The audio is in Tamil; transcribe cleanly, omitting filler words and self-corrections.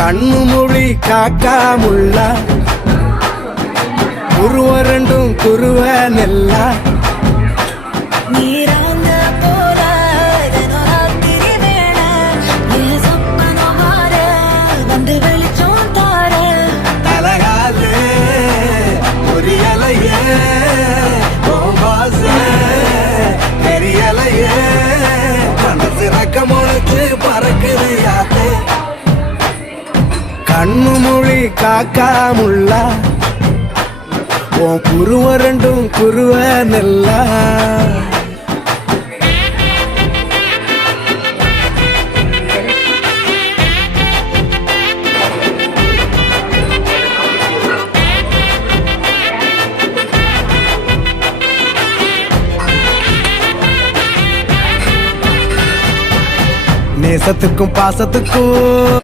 கண்ணு மொழி காக்காமுள்ள உருவரண்டும் குருவ நெல்லா கண்ணு மொழி காக்காமுள்ள உன் குருவரண்டும் குருவ நெல்லா நேசத்துக்கும் பாசத்துக்கும்